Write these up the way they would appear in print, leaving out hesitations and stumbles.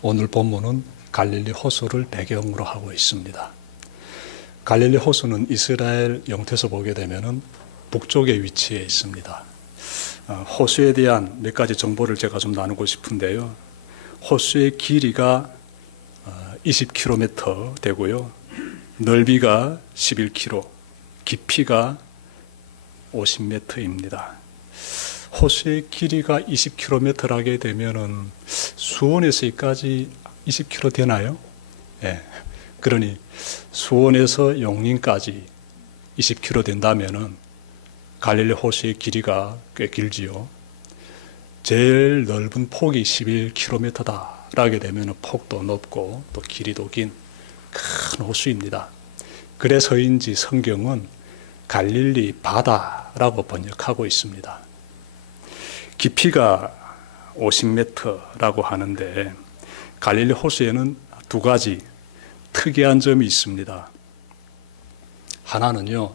오늘 본문은 갈릴리 호수를 배경으로 하고 있습니다. 갈릴리 호수는 이스라엘 영토에서 보게 되면 북쪽에 위치해 있습니다. 호수에 대한 몇 가지 정보를 제가 좀 나누고 싶은데요. 호수의 길이가 20km 되고요. 넓이가 11km, 깊이가 50m입니다. 호수의 길이가 20km라게 되면은 수원에서 여기까지 20km 되나요? 예. 그러니 수원에서 용인까지 20km 된다면은 갈릴리 호수의 길이가 꽤 길지요. 제일 넓은 폭이 11km다라게 되면은 폭도 높고 또 길이도 긴 큰 호수입니다. 그래서인지 성경은 갈릴리 바다라고 번역하고 있습니다. 깊이가 50m라고 하는데 갈릴리 호수에는 두 가지 특이한 점이 있습니다. 하나는요,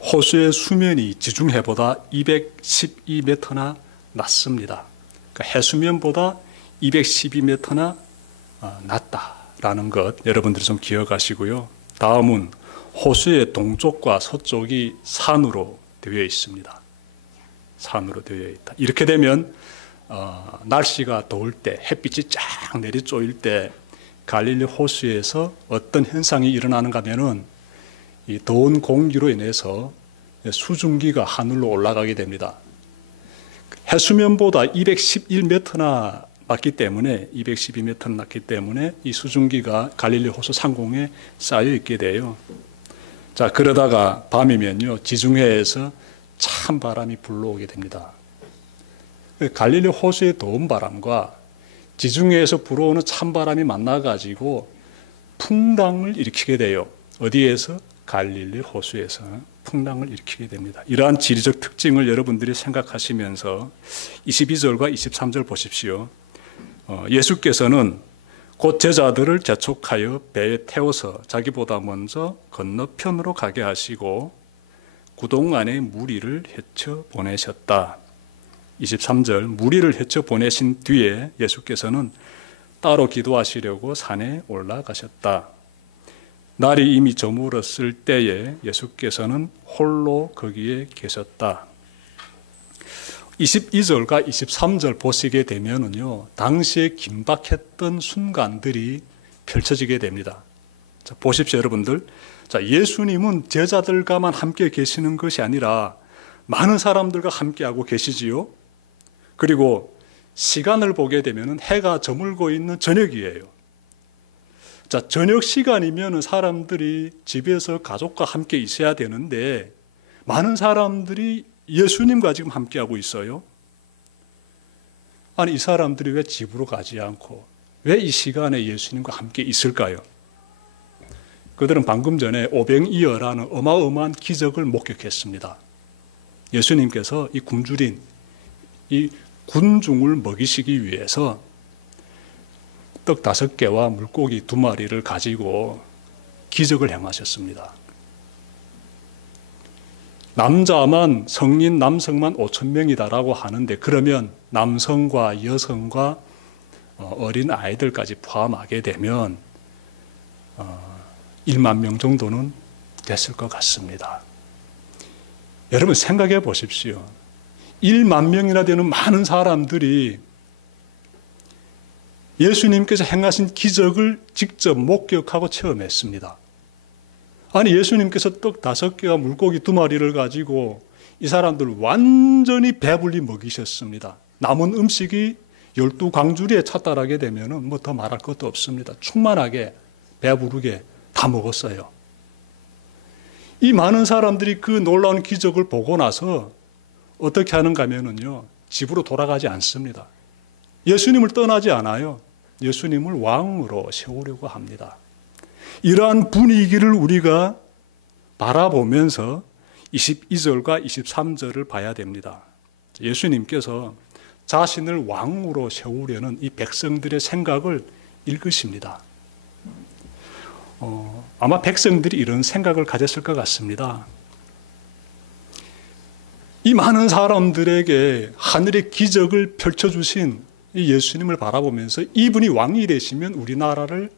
호수의 수면이 지중해보다 212m나 낮습니다. 그러니까 해수면보다 212m나 낮다라는 것 여러분들이 좀 기억하시고요. 다음은 호수의 동쪽과 서쪽이 산으로 되어 있습니다. 산으로 되어 있다. 이렇게 되면 날씨가 더울 때, 햇빛이 쫙 내리쬐일 때 갈릴리 호수에서 어떤 현상이 일어나는가 하면은 이 더운 공기로 인해서 수증기가 하늘로 올라가게 됩니다. 해수면보다 211m나 낮기 때문에 이 수증기가 갈릴리 호수 상공에 쌓여 있게 돼요. 자, 그러다가 밤이면요, 지중해에서 찬 바람이 불러오게 됩니다. 갈릴리 호수의 더운 바람과 지중해에서 불어오는 찬 바람이 만나가지고 풍랑을 일으키게 돼요. 어디에서? 갈릴리 호수에서 풍랑을 일으키게 됩니다. 이러한 지리적 특징을 여러분들이 생각하시면서 22절과 23절 보십시오. 예수께서는 곧 제자들을 재촉하여 배에 태워서 자기보다 먼저 건너편으로 가게 하시고 구동 안에 무리를 헤쳐 보내셨다. 23절, 무리를 헤쳐 보내신 뒤에 예수께서는 따로 기도하시려고 산에 올라가셨다. 날이 이미 저물었을 때에 예수께서는 홀로 거기에 계셨다. 22절과 23절 보시게 되면은요, 당시에 긴박했던 순간들이 펼쳐지게 됩니다. 자, 보십시오, 여러분들. 자, 예수님은 제자들과만 함께 계시는 것이 아니라 많은 사람들과 함께하고 계시지요. 그리고 시간을 보게 되면 해가 저물고 있는 저녁이에요. 자, 저녁 시간이면 사람들이 집에서 가족과 함께 있어야 되는데 많은 사람들이 예수님과 지금 함께하고 있어요. 아니, 이 사람들이 왜 집으로 가지 않고 왜 이 시간에 예수님과 함께 있을까요? 그들은 방금 전에 오병이어라는 어마어마한 기적을 목격했습니다. 예수님께서 이 굶주린 이 군중을 먹이시기 위해서 떡 5개와 물고기 2마리를 가지고 기적을 행하셨습니다. 남자만, 성인 남성만 5,000명이다라고 하는데, 그러면 남성과 여성과 어린 아이들까지 포함하게 되면 1만 명 정도는 됐을 것 같습니다. 여러분 생각해 보십시오. 1만 명이나 되는 많은 사람들이 예수님께서 행하신 기적을 직접 목격하고 체험했습니다. 아니, 예수님께서 떡 5개와 물고기 2마리를 가지고 이 사람들 완전히 배불리 먹이셨습니다. 남은 음식이 12광주리에 차달하게 되면 뭐 더 말할 것도 없습니다. 충만하게 배부르게 다 먹었어요. 이 많은 사람들이 그 놀라운 기적을 보고 나서 어떻게 하는가 하면요, 집으로 돌아가지 않습니다. 예수님을 떠나지 않아요. 예수님을 왕으로 세우려고 합니다. 이러한 분위기를 우리가 바라보면서 22절과 23절을 봐야 됩니다. 예수님께서 자신을 왕으로 세우려는 이 백성들의 생각을 읽으십니다. 아마 백성들이 이런 생각을 가졌을 것 같습니다. 이 많은 사람들에게 하늘의 기적을 펼쳐주신 이 예수님을 바라보면서 이분이 왕이 되시면 우리나라를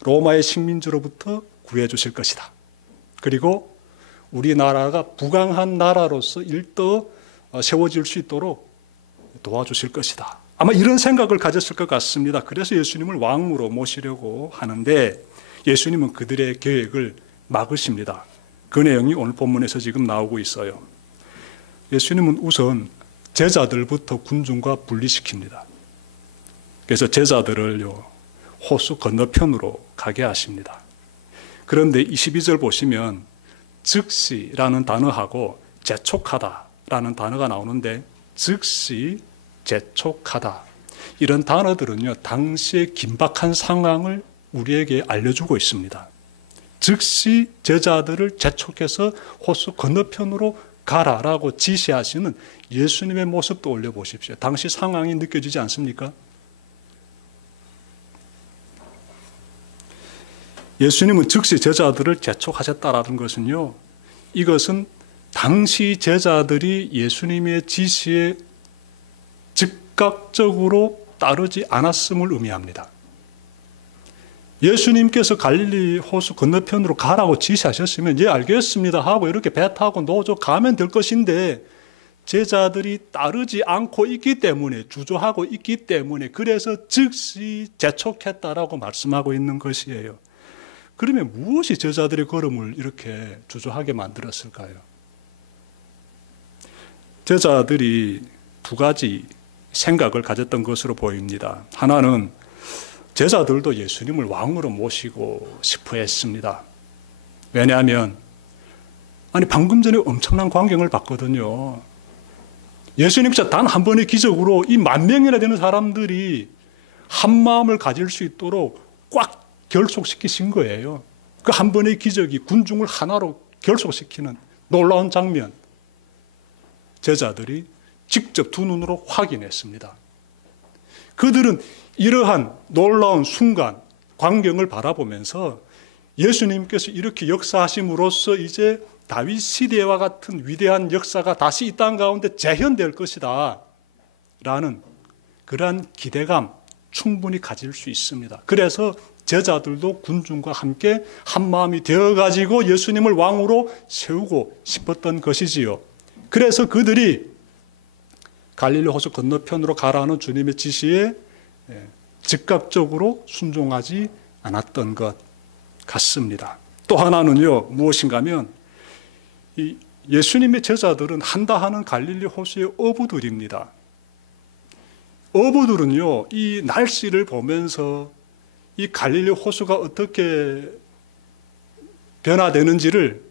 로마의 식민지로부터 구해 주실 것이다. 그리고 우리나라가 부강한 나라로서 일떠 세워질 수 있도록 도와주실 것이다. 아마 이런 생각을 가졌을 것 같습니다. 그래서 예수님을 왕으로 모시려고 하는데 예수님은 그들의 계획을 막으십니다. 그 내용이 오늘 본문에서 지금 나오고 있어요. 예수님은 우선 제자들부터 군중과 분리시킵니다. 그래서 제자들을요, 호수 건너편으로 가게 하십니다. 그런데 22절 보시면 즉시라는 단어하고 재촉하다라는 단어가 나오는데 즉시, 재촉하다 이런 단어들은요, 당시의 긴박한 상황을 우리에게 알려주고 있습니다. 즉시 제자들을 재촉해서 호수 건너편으로 가라라고 지시하시는 예수님의 모습도 올려보십시오. 당시 상황이 느껴지지 않습니까? 예수님은 즉시 제자들을 재촉하셨다라는 것은요, 이것은 당시 제자들이 예수님의 지시에 즉각적으로 따르지 않았음을 의미합니다. 예수님께서 갈릴리 호수 건너편으로 가라고 지시하셨으면 예 알겠습니다 하고 이렇게 배 타고 노조 가면 될 것인데 제자들이 따르지 않고 있기 때문에, 주저하고 있기 때문에 그래서 즉시 재촉했다라고 말씀하고 있는 것이에요. 그러면 무엇이 제자들의 걸음을 이렇게 주저하게 만들었을까요? 제자들이 두 가지 생각을 가졌던 것으로 보입니다. 하나는 제자들도 예수님을 왕으로 모시고 싶어 했습니다. 왜냐하면 방금 전에 엄청난 광경을 봤거든요. 예수님께서 단 한 번의 기적으로 이 10,000명이나 되는 사람들이 한 마음을 가질 수 있도록 꽉 결속시키신 거예요. 그 한 번의 기적이 군중을 하나로 결속시키는 놀라운 장면, 제자들이 직접 두 눈으로 확인했습니다. 그들은 이러한 놀라운 순간, 광경을 바라보면서 예수님께서 이렇게 역사하심으로써 이제 다윗 시대와 같은 위대한 역사가 다시 이 땅 가운데 재현될 것이다 라는 그러한 기대감 충분히 가질 수 있습니다. 그래서 제자들도 군중과 함께 한 마음이 되어가지고 예수님을 왕으로 세우고 싶었던 것이지요. 그래서 그들이 갈릴리 호수 건너편으로 가라는 주님의 지시에 즉각적으로 순종하지 않았던 것 같습니다. 또 하나는요, 무엇인가 하면 이 예수님의 제자들은 한다 하는 갈릴리 호수의 어부들입니다. 어부들은요, 이 날씨를 보면서 이 갈릴리 호수가 어떻게 변화되는지를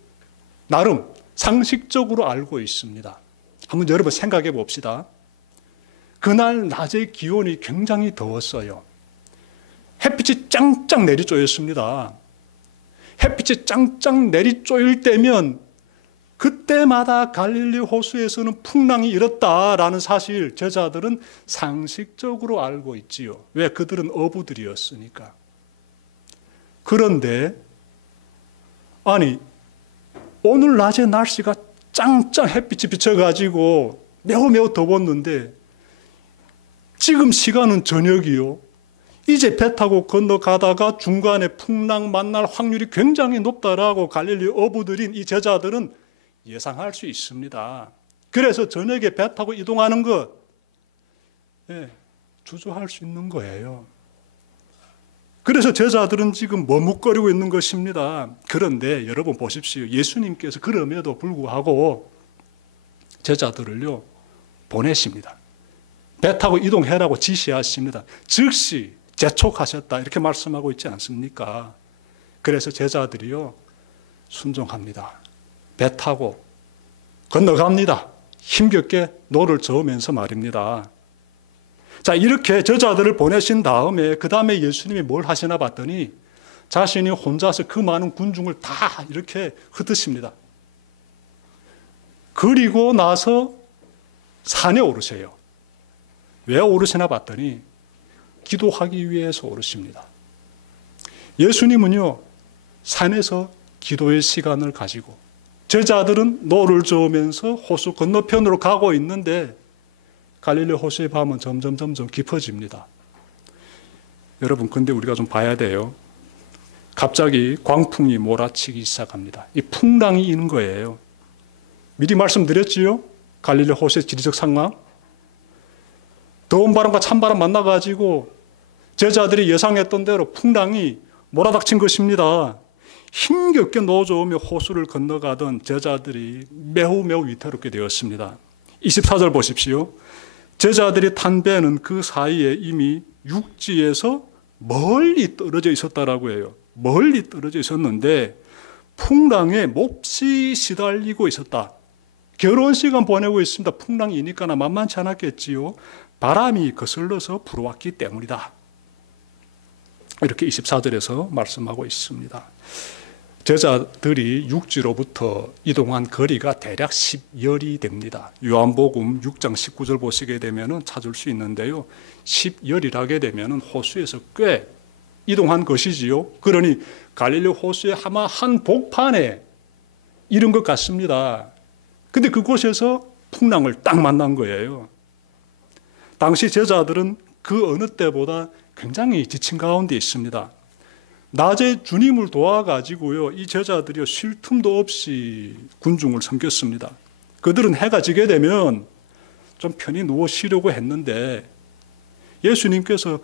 나름 상식적으로 알고 있습니다. 한번 여러분 생각해 봅시다. 그날 낮의 기온이 굉장히 더웠어요. 햇빛이 짱짱 내리쪼였습니다. 햇빛이 짱짱 내리쪼일 때면 그때마다 갈릴리 호수에서는 풍랑이 일었다라는 사실 제자들은 상식적으로 알고 있지요. 왜? 그들은 어부들이었으니까. 그런데 오늘 낮에 날씨가 짱짱 햇빛이 비쳐가지고 매우 더웠는데 지금 시간은 저녁이요. 이제 배 타고 건너가다가 중간에 풍랑 만날 확률이 굉장히 높다라고 갈릴리 어부들인 이 제자들은 예상할 수 있습니다. 그래서 저녁에 배 타고 이동하는 것 주저할 수 있는 거예요. 그래서 제자들은 지금 머뭇거리고 있는 것입니다. 그런데 여러분 보십시오. 예수님께서 그럼에도 불구하고 제자들을요 보내십니다. 배 타고 이동해라고 지시하십니다. 즉시 재촉하셨다 이렇게 말씀하고 있지 않습니까? 그래서 제자들이요 순종합니다. 배 타고 건너갑니다. 힘겹게 노를 저으면서 말입니다. 자, 이렇게 제자들을 보내신 다음에 그 다음에 예수님이 뭘 하시나 봤더니 자신이 혼자서 그 많은 군중을 다 이렇게 흩으십니다. 그리고 나서 산에 오르세요. 왜 오르시나 봤더니 기도하기 위해서 오르십니다. 예수님은요 산에서 기도의 시간을 가지고 제자들은 노를 저으면서 호수 건너편으로 가고 있는데 갈릴리 호수의 밤은 점점 깊어집니다. 여러분, 근데 우리가 좀 봐야 돼요. 갑자기 광풍이 몰아치기 시작합니다. 이 풍랑이 있는 거예요. 미리 말씀드렸지요? 갈릴리 호수의 지리적 상황. 더운 바람과 찬바람 만나가지고 제자들이 예상했던 대로 풍랑이 몰아닥친 것입니다. 힘겹게 노저으며 호수를 건너가던 제자들이 매우 위태롭게 되었습니다. 24절 보십시오. 제자들이 탄 배는 그 사이에 이미 육지에서 멀리 떨어져 있었다라고 해요. 멀리 떨어져 있었는데 풍랑에 몹시 시달리고 있었다. 괴로운 시간 보내고 있습니다. 풍랑이니까 만만치 않았겠지요. 바람이 거슬러서 불어왔기 때문이다. 이렇게 24절에서 말씀하고 있습니다. 제자들이 육지로부터 이동한 거리가 대략 10열이 됩니다. 요한복음 6장 19절 보시게 되면 찾을 수 있는데요. 10열이라게 되면 호수에서 꽤 이동한 것이지요. 그러니 갈릴리 호수의 아마 한 복판에 이른 것 같습니다. 근데 그곳에서 풍랑을 딱 만난 거예요. 당시 제자들은 그 어느 때보다 굉장히 지친 가운데 있습니다. 낮에 주님을 도와가지고요, 이 제자들이 쉴 틈도 없이 군중을 섬겼습니다. 그들은 해가 지게 되면 좀 편히 누워 쉬려고 했는데 예수님께서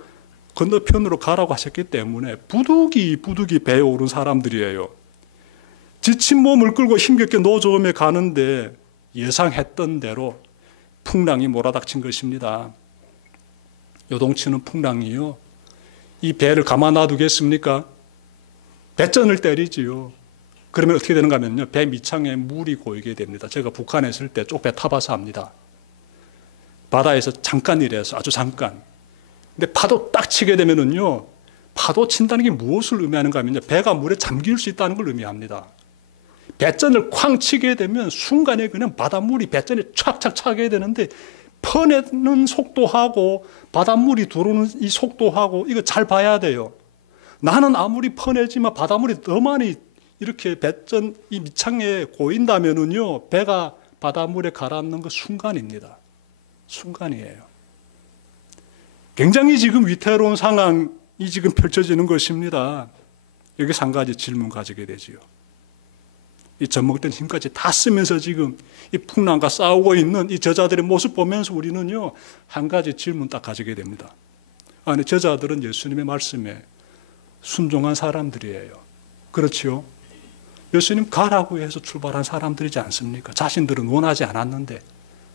건너편으로 가라고 하셨기 때문에 부득이 배에 오른 사람들이에요. 지친 몸을 끌고 힘겹게 노저으며 가는데 예상했던 대로 풍랑이 몰아닥친 것입니다. 요동치는 풍랑이요, 이 배를 가만 놔두겠습니까? 배전을 때리지요. 그러면 어떻게 되는가 하면요, 배 밑창에 물이 고이게 됩니다. 제가 북한에 있을 때 쪽 배 타봐서 압니다. 바다에서 잠깐 일해서 아주 잠깐. 근데 파도 딱 치게 되면은요, 파도 친다는 게 무엇을 의미하는가 하면요, 배가 물에 잠길 수 있다는 걸 의미합니다. 배전을 쾅 치게 되면 순간에 그냥 바닷물이 배전에 촥촥 차게 되는데 퍼내는 속도하고 바닷물이 들어오는 이 속도하고 이거 잘 봐야 돼요. 나는 아무리 퍼내지만 바닷물이 더 많이 이렇게 배전 이 밑창에 고인다면은요, 배가 바닷물에 가라앉는 그 순간입니다. 순간이에요. 굉장히 지금 위태로운 상황이 지금 펼쳐지는 것입니다. 여기서 한 가지 질문 가지게 되지요. 이 젖먹던 힘까지 다 쓰면서 지금 이 풍랑과 싸우고 있는 이 제자들의 모습 보면서 우리는요, 한 가지 질문 딱 가지게 됩니다. 아니, 제자들은 예수님의 말씀에 순종한 사람들이에요. 그렇지요? 예수님 가라고 해서 출발한 사람들이지 않습니까? 자신들은 원하지 않았는데,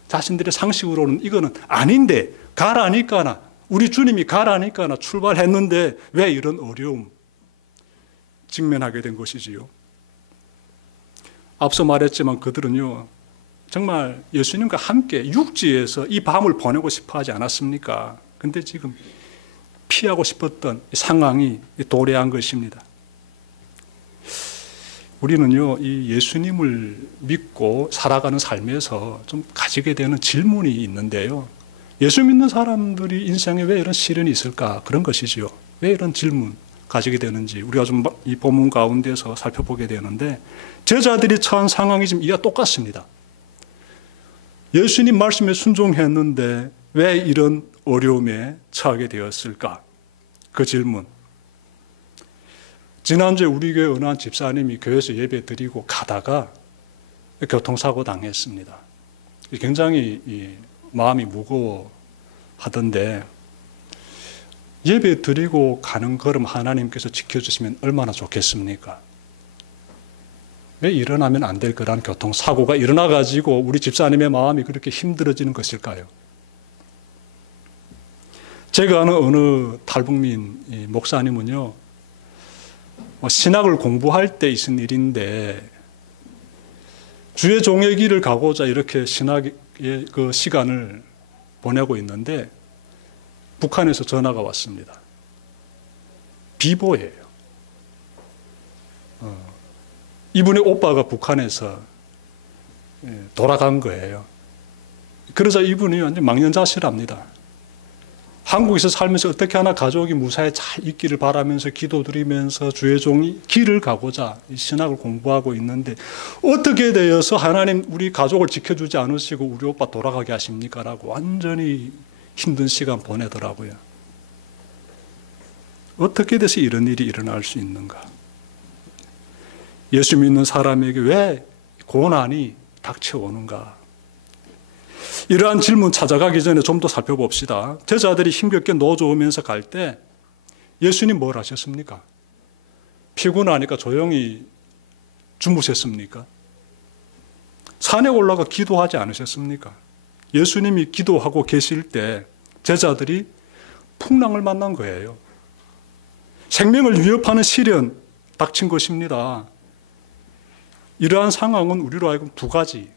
자신들의 상식으로는 이거는 아닌데 가라니까나, 우리 주님이 가라니까나 출발했는데 왜 이런 어려움 직면하게 된 것이지요? 앞서 말했지만 그들은요, 정말 예수님과 함께 육지에서 이 밤을 보내고 싶어 하지 않았습니까? 근데 지금 피하고 싶었던 상황이 도래한 것입니다. 우리는요, 이 예수님을 믿고 살아가는 삶에서 좀 가지게 되는 질문이 있는데요. 예수 믿는 사람들이 인생에 왜 이런 시련이 있을까? 그런 것이지요. 왜 이런 질문 가지게 되는지 우리가 좀 이 본문 가운데서 살펴보게 되는데, 제자들이 처한 상황이 지금 이와 똑같습니다. 예수님 말씀에 순종했는데 왜 이런 어려움에 처하게 되었을까? 그 질문. 지난주에 우리 교회 어느 한 집사님이 교회에서 예배 드리고 가다가 교통사고 당했습니다. 굉장히 마음이 무거워하던데, 예배 드리고 가는 걸음 하나님께서 지켜주시면 얼마나 좋겠습니까? 왜 일어나면 안 될 거란 교통사고가 일어나가지고 우리 집사님의 마음이 그렇게 힘들어지는 것일까요? 제가 아는 어느 탈북민 목사님은요, 신학을 공부할 때 있은 일인데, 주의 종의 길을 가고자 이렇게 신학의 그 시간을 보내고 있는데, 북한에서 전화가 왔습니다. 비보예요. 이분의 오빠가 북한에서 돌아간 거예요. 그러자 이분이 완전 망연자실합니다. 한국에서 살면서 어떻게 하나 가족이 무사히 잘 있기를 바라면서 기도드리면서 주의 종이 길을 가고자 신학을 공부하고 있는데 어떻게 되어서 하나님 우리 가족을 지켜주지 않으시고 우리 오빠 돌아가게 하십니까? 라고 완전히 힘든 시간 보내더라고요. 어떻게 돼서 이런 일이 일어날 수 있는가? 예수 믿는 사람에게 왜 고난이 닥쳐오는가? 이러한 질문 찾아가기 전에 좀 더 살펴봅시다. 제자들이 힘겹게 노져오면서 갈 때 예수님 뭘 하셨습니까? 피곤하니까 조용히 주무셨습니까? 산에 올라가 기도하지 않으셨습니까? 예수님이 기도하고 계실 때 제자들이 풍랑을 만난 거예요. 생명을 위협하는 시련 닥친 것입니다. 이러한 상황은 우리로 하여금 두 가지의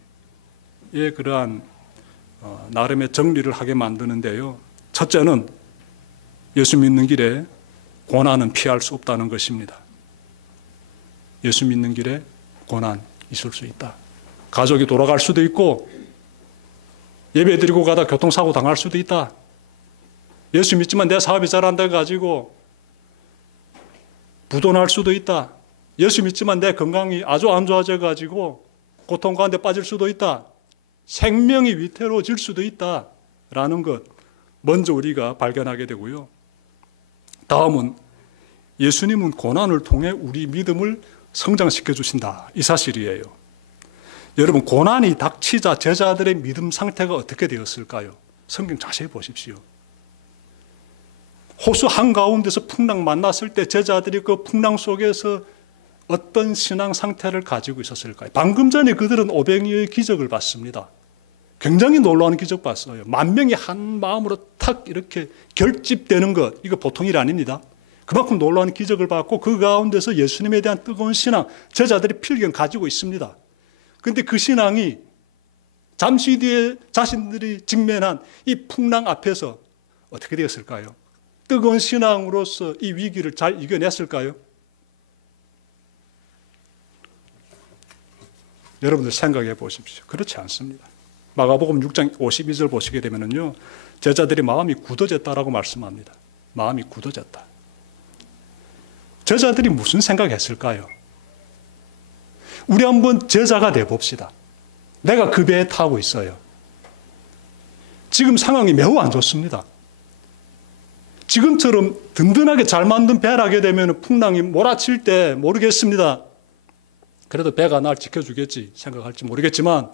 그러한 나름의 정리를 하게 만드는데요. 첫째는 예수 믿는 길에 고난은 피할 수 없다는 것입니다. 예수 믿는 길에 고난 있을 수 있다. 가족이 돌아갈 수도 있고 예배 드리고 가다 교통사고 당할 수도 있다. 예수 믿지만 내 사업이 잘 안 돼가지고 부도날 수도 있다. 예수 믿지만 내 건강이 아주 안 좋아져가지고 고통 가운데 빠질 수도 있다. 생명이 위태로워질 수도 있다라는 것 먼저 우리가 발견하게 되고요. 다음은 예수님은 고난을 통해 우리 믿음을 성장시켜 주신다. 이 사실이에요. 여러분, 고난이 닥치자 제자들의 믿음 상태가 어떻게 되었을까요? 성경 자세히 보십시오. 호수 한가운데서 풍랑 만났을 때 제자들이 그 풍랑 속에서 어떤 신앙 상태를 가지고 있었을까요? 방금 전에 그들은 오병이어의 기적을 봤습니다. 굉장히 놀라운 기적 봤어요. 10,000명이 한 마음으로 탁 이렇게 결집되는 것, 이거 보통 일 아닙니다. 그만큼 놀라운 기적을 봤고 그 가운데서 예수님에 대한 뜨거운 신앙, 제자들이 필경 가지고 있습니다. 그런데 그 신앙이 잠시 뒤에 자신들이 직면한 이 풍랑 앞에서 어떻게 되었을까요? 뜨거운 신앙으로서 이 위기를 잘 이겨냈을까요? 여러분들 생각해 보십시오. 그렇지 않습니다. 마가복음 6장 52절 보시게 되면요, 제자들이 마음이 굳어졌다라고 말씀합니다. 마음이 굳어졌다. 제자들이 무슨 생각했을까요? 우리 한번 제자가 돼 봅시다. 내가 그 배에 타고 있어요. 지금 상황이 매우 안 좋습니다. 지금처럼 든든하게 잘 만든 배라게 되면 풍랑이 몰아칠 때 모르겠습니다. 그래도 배가 날 지켜주겠지 생각할지 모르겠지만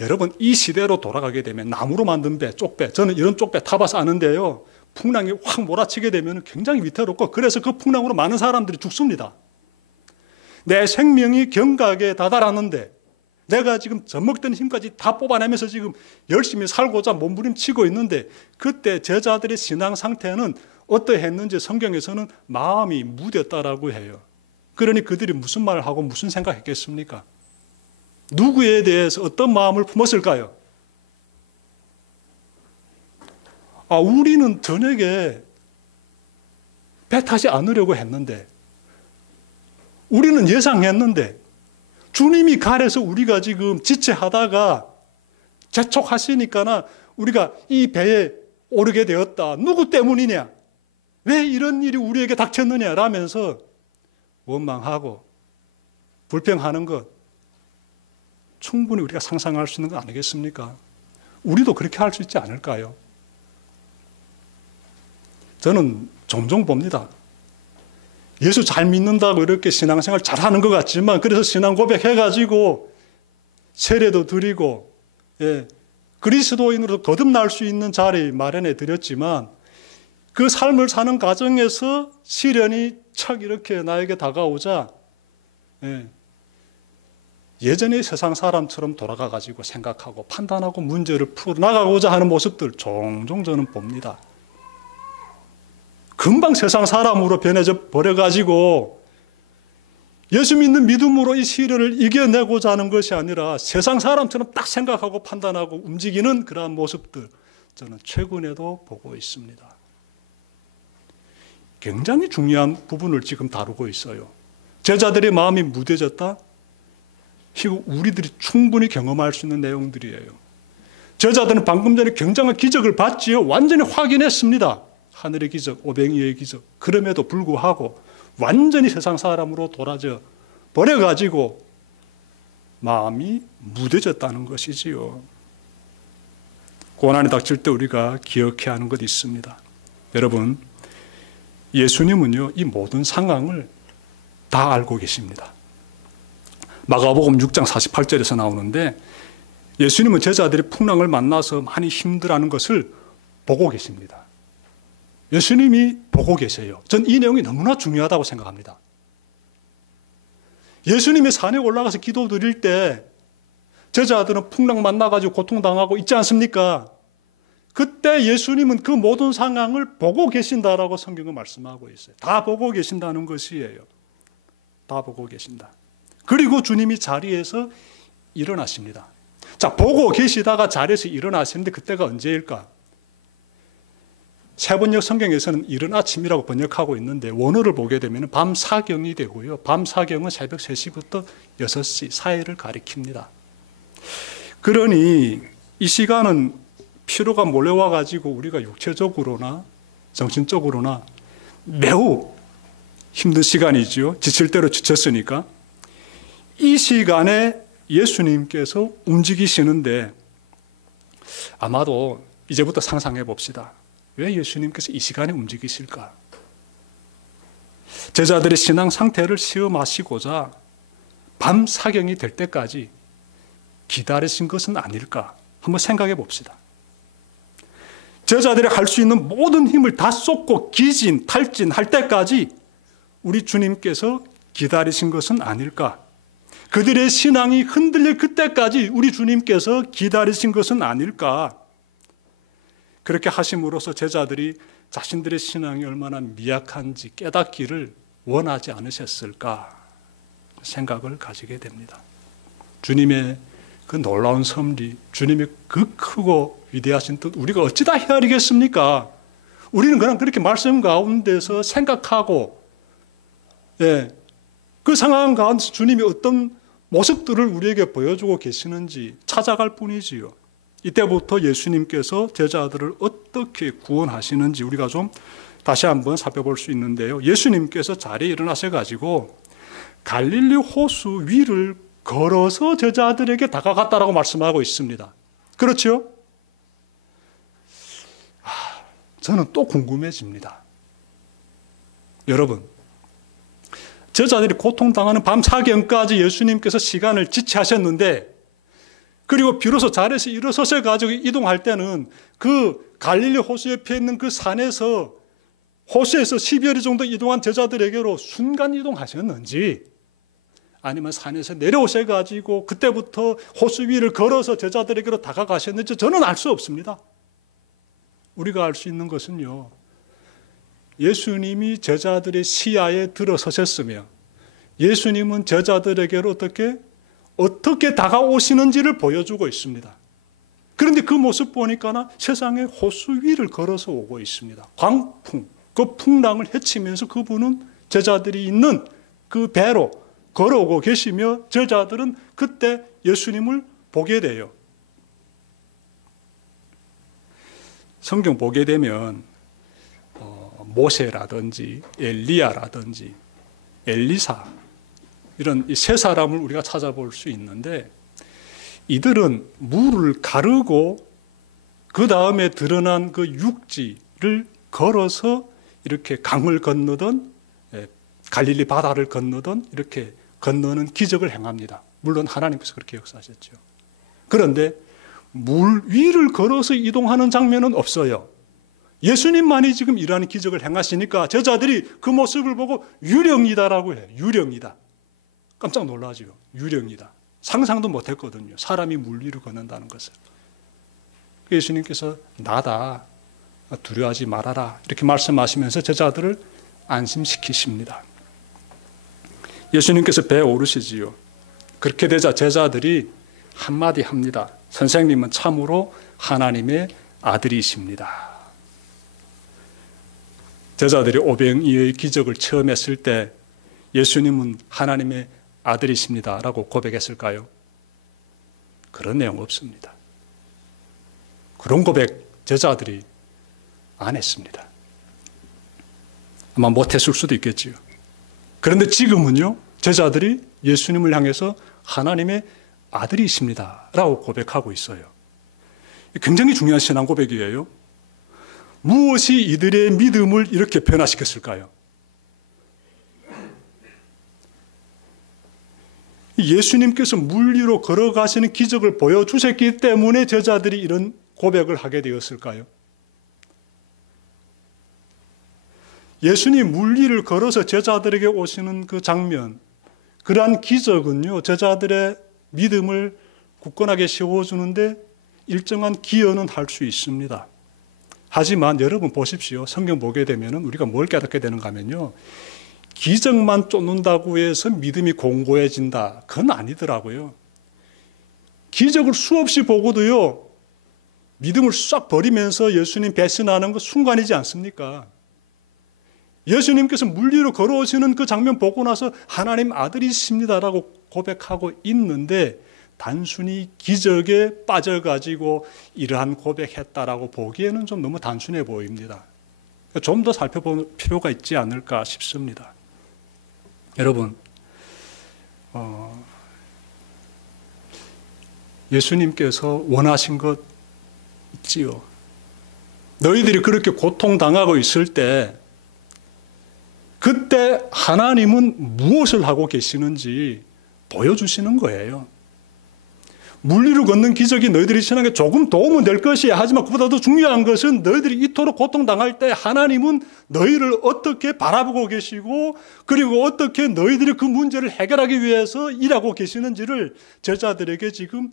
여러분, 이 시대로 돌아가게 되면 나무로 만든 배, 쪽배, 저는 이런 쪽배 타봐서 아는데요, 풍랑이 확 몰아치게 되면 굉장히 위태롭고 그래서 그 풍랑으로 많은 사람들이 죽습니다. 내 생명이 경각에 다다랐는데 내가 지금 젖먹던 힘까지 다 뽑아내면서 지금 열심히 살고자 몸부림치고 있는데 그때 제자들의 신앙 상태는 어떠했는지 성경에서는 마음이 무뎠다라고 해요. 그러니 그들이 무슨 말을 하고 무슨 생각했겠습니까? 누구에 대해서 어떤 마음을 품었을까요? 우리는 저녁에 배 타지 않으려고 했는데, 우리는 예상했는데 주님이 가래서 우리가 지금 지체하다가 재촉하시니까 우리가 이 배에 오르게 되었다. 누구 때문이냐? 왜 이런 일이 우리에게 닥쳤느냐? 라면서 원망하고 불평하는 것 충분히 우리가 상상할 수 있는 거 아니겠습니까? 우리도 그렇게 할 수 있지 않을까요? 저는 종종 봅니다. 예수 잘 믿는다고 이렇게 신앙생활 잘하는 것 같지만 그래서 신앙 고백해가지고 세례도 드리고 그리스도인으로 거듭날 수 있는 자리 마련해 드렸지만 그 삶을 사는 과정에서 시련이 척 이렇게 나에게 다가오자 예전의 세상 사람처럼 돌아가가지고 생각하고 판단하고 문제를 풀어나가고자 하는 모습들 종종 저는 봅니다. 금방 세상 사람으로 변해져 버려가지고 예수 믿는 믿음으로 이 시련을 이겨내고자 하는 것이 아니라 세상 사람처럼 딱 생각하고 판단하고 움직이는 그러한 모습들 저는 최근에도 보고 있습니다. 굉장히 중요한 부분을 지금 다루고 있어요. 제자들의 마음이 무뎌졌다? 이거 우리들이 충분히 경험할 수 있는 내용들이에요. 제자들은 방금 전에 굉장한 기적을 봤지요. 완전히 확인했습니다. 하늘의 기적, 오병이어의 기적. 그럼에도 불구하고 완전히 세상 사람으로 돌아져 버려가지고 마음이 무뎌졌다는 것이지요. 고난이 닥칠 때 우리가 기억해야 하는 것이 있습니다. 여러분, 예수님은요, 이 모든 상황을 다 알고 계십니다. 마가복음 6장 48절에서 나오는데 예수님은 제자들이 풍랑을 만나서 많이 힘들어하는 것을 보고 계십니다. 예수님이 보고 계세요. 전 이 내용이 너무나 중요하다고 생각합니다. 예수님이 산에 올라가서 기도 드릴 때 제자들은 풍랑 만나가지고 고통당하고 있지 않습니까? 그때 예수님은 그 모든 상황을 보고 계신다라고 성경은 말씀하고 있어요. 다 보고 계신다는 것이에요. 다 보고 계신다. 그리고 주님이 자리에서 일어나십니다. 자, 보고 계시다가 자리에서 일어나시는데 그때가 언제일까? 세번역 성경에서는 이른 아침이라고 번역하고 있는데 원어를 보게 되면 밤 사경이 되고요. 밤 사경은 새벽 3시부터 6시 사이를 가리킵니다. 그러니 이 시간은 피로가 몰려와가지고 우리가 육체적으로나 정신적으로나 매우 힘든 시간이지요. 지칠 대로 지쳤으니까. 이 시간에 예수님께서 움직이시는데 아마도 이제부터 상상해 봅시다. 왜 예수님께서 이 시간에 움직이실까? 제자들의 신앙 상태를 시험하시고자 밤 사경이 될 때까지 기다리신 것은 아닐까? 한번 생각해 봅시다. 제자들이 할 수 있는 모든 힘을 다 쏟고 기진, 탈진할 때까지 우리 주님께서 기다리신 것은 아닐까? 그들의 신앙이 흔들릴 그때까지 우리 주님께서 기다리신 것은 아닐까? 그렇게 하심으로써 제자들이 자신들의 신앙이 얼마나 미약한지 깨닫기를 원하지 않으셨을까 생각을 가지게 됩니다. 주님의 그 놀라운 섭리, 주님의 그 크고 위대하신 뜻 우리가 어찌다 헤아리겠습니까? 우리는 그냥 그렇게 말씀 가운데서 생각하고 그 상황 가운데서 주님이 어떤 모습들을 우리에게 보여주고 계시는지 찾아갈 뿐이지요. 이때부터 예수님께서 제자들을 어떻게 구원하시는지 우리가 좀 다시 한번 살펴볼 수 있는데요. 예수님께서 자리에 일어나셔가지고 갈릴리 호수 위를 걸어서 제자들에게 다가갔다라고 말씀하고 있습니다. 그렇죠? 저는 또 궁금해집니다. 여러분, 제자들이 고통당하는 밤 사경까지 예수님께서 시간을 지체하셨는데 그리고 비로소 자리에서 일어서셔 가지고 이동할 때는 그 갈릴리 호수 옆에 있는 그 산에서 호수에서 10여리 정도 이동한 제자들에게로 순간 이동하셨는지 아니면 산에서 내려오셔 가지고 그때부터 호수 위를 걸어서 제자들에게로 다가가셨는지 저는 알 수 없습니다. 우리가 알 수 있는 것은요. 예수님이 제자들의 시야에 들어서셨으며 예수님은 제자들에게로 어떻게 다가오시는지를 보여주고 있습니다. 그런데 그 모습 보니까 세상의 호수 위를 걸어서 오고 있습니다. 광풍, 그 풍랑을 헤치면서 그분은 제자들이 있는 그 배로 걸어오고 계시며 제자들은 그때 예수님을 보게 돼요. 성경 보게 되면 모세라든지 엘리야라든지 엘리사 이런 세 사람을 우리가 찾아볼 수 있는데 이들은 물을 가르고 그 다음에 드러난 그 육지를 걸어서 이렇게 강을 건너던 갈릴리 바다를 건너던 이렇게 건너는 기적을 행합니다. 물론 하나님께서 그렇게 역사하셨죠. 그런데 물 위를 걸어서 이동하는 장면은 없어요. 예수님만이 지금 이러한 기적을 행하시니까 제자들이 그 모습을 보고 유령이다라고 해요. 유령이다. 깜짝 놀라죠. 유령이다. 상상도 못했거든요. 사람이 물 위를 걷는다는 것을. 예수님께서 나다. 두려워하지 말아라. 이렇게 말씀하시면서 제자들을 안심시키십니다. 예수님께서 배에 오르시지요. 그렇게 되자 제자들이 한마디 합니다. 선생님은 참으로 하나님의 아들이십니다. 제자들이 오병이어의 기적을 처음 했을 때 예수님은 하나님의 아들이십니다라고 고백했을까요? 그런 내용 없습니다. 그런 고백 제자들이 안 했습니다. 아마 못했을 수도 있겠지요. 그런데 지금은요, 제자들이 예수님을 향해서 하나님의 아들이십니다 라고 고백하고 있어요. 굉장히 중요한 신앙 고백이에요. 무엇이 이들의 믿음을 이렇게 변화시켰을까요? 예수님께서 물 위로 걸어가시는 기적을 보여주셨기 때문에 제자들이 이런 고백을 하게 되었을까요? 예수님 물 위를 걸어서 제자들에게 오시는 그 장면, 그러한 기적은요, 제자들의 믿음을 굳건하게 세워주는데 일정한 기여는 할 수 있습니다. 하지만 여러분 보십시오. 성경 보게 되면 우리가 뭘 깨닫게 되는가 하면요, 기적만 쫓는다고 해서 믿음이 공고해진다. 그건 아니더라고요. 기적을 수없이 보고도요, 믿음을 싹 버리면서 예수님 배신하는 것 순간이지 않습니까? 예수님께서 물 위로 걸어오시는 그 장면 보고 나서 하나님 아들이십니다라고 고백하고 있는데 단순히 기적에 빠져가지고 이러한 고백했다라고 보기에는 좀 너무 단순해 보입니다. 좀 더 살펴볼 필요가 있지 않을까 싶습니다. 여러분, 예수님께서 원하신 것 있지요. 너희들이 그렇게 고통당하고 있을 때 그때 하나님은 무엇을 하고 계시는지 보여주시는 거예요. 물 위로 걷는 기적이 너희들이 신앙에 조금 도움은 될 것이야. 하지만 그보다 더 중요한 것은 너희들이 이토록 고통당할 때 하나님은 너희를 어떻게 바라보고 계시고 그리고 어떻게 너희들이 그 문제를 해결하기 위해서 일하고 계시는지를 제자들에게 지금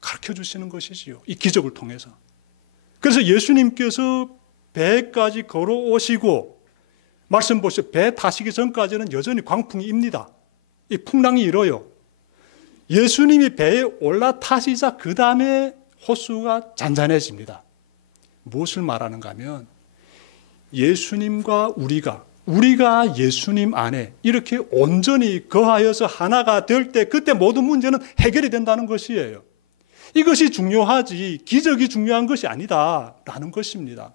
가르쳐 주시는 것이지요. 이 기적을 통해서. 그래서 예수님께서 배까지 걸어오시고 말씀 보시죠. 배 타시기 전까지는 여전히 광풍입니다. 이 풍랑이 일어요. 예수님이 배에 올라타시자 그 다음에 호수가 잔잔해집니다. 무엇을 말하는가 하면 예수님과 우리가 예수님 안에 이렇게 온전히 거하여서 하나가 될 때 그때 모든 문제는 해결이 된다는 것이에요. 이것이 중요하지 기적이 중요한 것이 아니다라는 것입니다.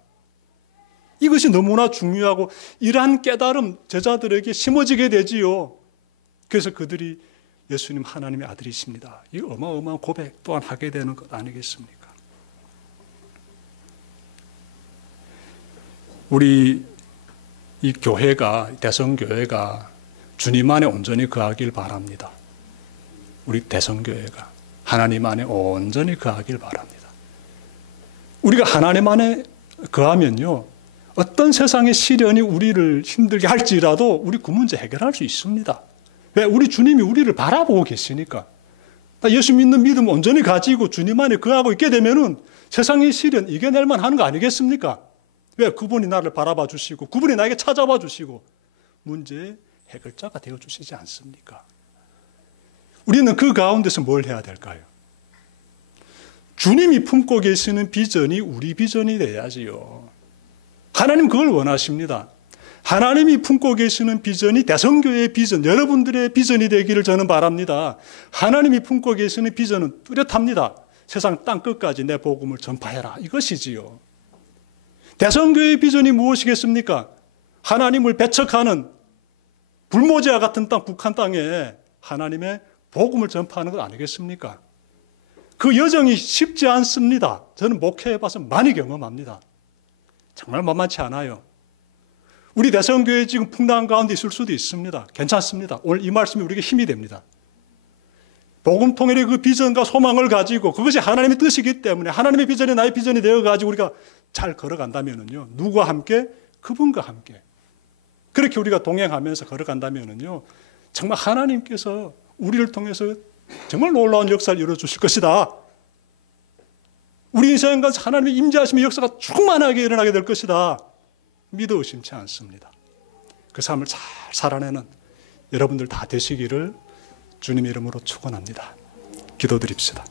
이것이 너무나 중요하고 이러한 깨달음 제자들에게 심어지게 되지요. 그래서 그들이 예수님 하나님의 아들이십니다. 이 어마어마한 고백 또한 하게 되는 것 아니겠습니까? 우리 이 교회가 대성교회가 주님 안에 온전히 거하길 바랍니다. 우리 대성교회가 하나님 안에 온전히 거하길 바랍니다. 우리가 하나님 안에 거하면요, 어떤 세상의 시련이 우리를 힘들게 할지라도 우리 그 문제 해결할 수 있습니다. 왜? 우리 주님이 우리를 바라보고 계시니까. 예수 믿는 믿음 온전히 가지고 주님 안에 거하고 있게 되면은 세상의 시련 이겨낼 만한 거 아니겠습니까? 왜? 그분이 나를 바라봐 주시고 그분이 나에게 찾아와 주시고 문제의 해결자가 되어 주시지 않습니까? 우리는 그 가운데서 뭘 해야 될까요? 주님이 품고 계시는 비전이 우리 비전이 돼야지요. 하나님 그걸 원하십니다. 하나님이 품고 계시는 비전이 대성교회의 비전, 여러분들의 비전이 되기를 저는 바랍니다. 하나님이 품고 계시는 비전은 뚜렷합니다. 세상 땅끝까지 내 복음을 전파해라. 이것이지요. 대성교회의 비전이 무엇이겠습니까? 하나님을 배척하는 불모지와 같은 땅, 북한 땅에 하나님의 복음을 전파하는 것 아니겠습니까? 그 여정이 쉽지 않습니다. 저는 목회해봐서 많이 경험합니다. 정말 만만치 않아요. 우리 대성교회 지금 풍랑 가운데 있을 수도 있습니다. 괜찮습니다. 오늘 이 말씀이 우리에게 힘이 됩니다. 복음 통일의 그 비전과 소망을 가지고 그것이 하나님의 뜻이기 때문에 하나님의 비전이 나의 비전이 되어가지고 우리가 잘 걸어간다면은요, 누구와 함께? 그분과 함께. 그렇게 우리가 동행하면서 걸어간다면은요, 정말 하나님께서 우리를 통해서 정말 놀라운 역사를 이루어주실 것이다. 우리 인생 가운데 하나님의 임재하심의 역사가 충만하게 일어나게 될 것이다. 믿어 의심치 않습니다. 그 삶을 잘 살아내는 여러분들 다 되시기를 주님의 이름으로 축원합니다. 기도드립시다.